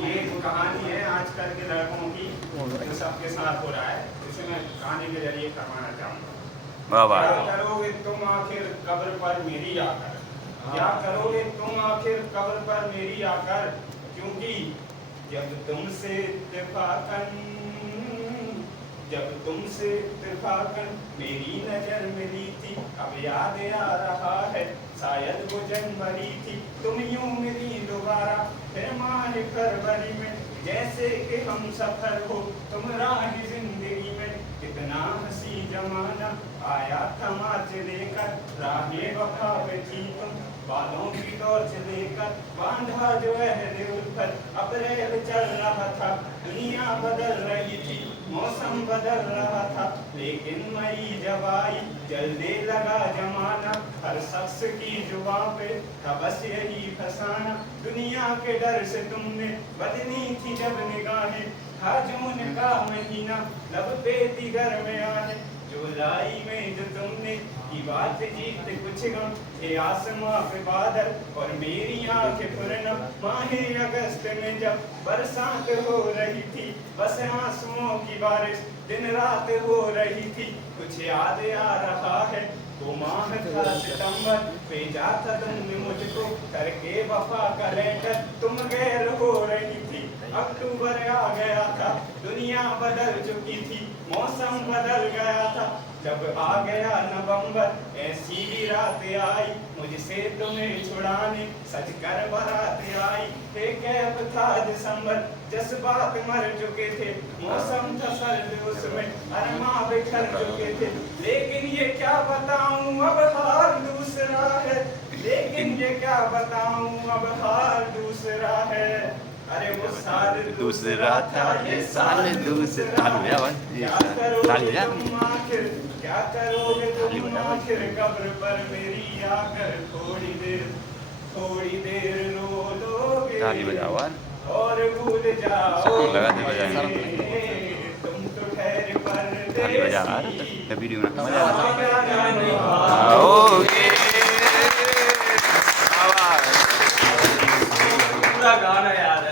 ये कहानी है आजकल के लड़कों की जो सबके साथ हो रहा है, जिसे मैं कहानी के जरिए करवाना चाहूँगा। क्या करोगे तुम आखिर कब्र पर मेरी आकर, क्या करोगे तुम आखिर कब्र पर मेरी आकर, क्योंकि जब तुमसे इत्तेफाकन मेरी नजर मिली थी, अब याद आ रहा है शायद वो जनवरी थी, तुम यूं मिली दोबारा फिर माह फरवरी में, जैसे कि हम सफर हो तुम राह जिंदगी में, कितना हंसी जमाना आया था मार्च लेकर, राहें वफा पे थी तुम बालों की टॉर्च लेकर, बांधा जो है उल्फत अप्रैल चल रहा था, दुनिया बदल रही थी मौसम बदल रहा था, लेकिन मई जब आई जल्दी लगा जमाना, हर शख्स की जुबां पे था बस यही फसाना, दुनिया के डर से तुमने बदली थी जब निगाहें, था जून का महीना लब पे थी घर में आए, जुलाई में जो तुमने की बात जीत कुछ गम थे आसमां पे बादल और मेरी आंखें पूर्ण, माहे अगस्त में जब बरसात हो रही थी, बस आंसुओं की बारिश दिन रात हो रही थी, कुछ याद आ रहा है वो माह था सितंबर, भेजा था तुमने मुझको करके वफा का लेटर, तुम गैर हो रही थी, अक्टूबर आ गया था, दुनिया बदल चुकी थी, मौसम बदल गया था, जब आ गया नवंबर ऐसी भी रात आई, मुझसे तुम्हें छुड़ाने सच कर बारात आई, एक कैब था दिसंबर जज्बात मर चुके थे, मौसम था सर्द उसमें अरमा बिखर चुके थे, लेकिन ये क्या बताऊं अब हाल दूसरा है, लेकिन ये क्या बताऊं अब हाल दूसरा है, अरे वो साल दूसरा था ये साल दूसरा, क्या करोगे तुम आखिर कब्र पर मेरी आकर, थोड़ी देर रो लोगे और भूल जाओगे, तुम तो ठहर परदेसी, पूरा गाना याद है।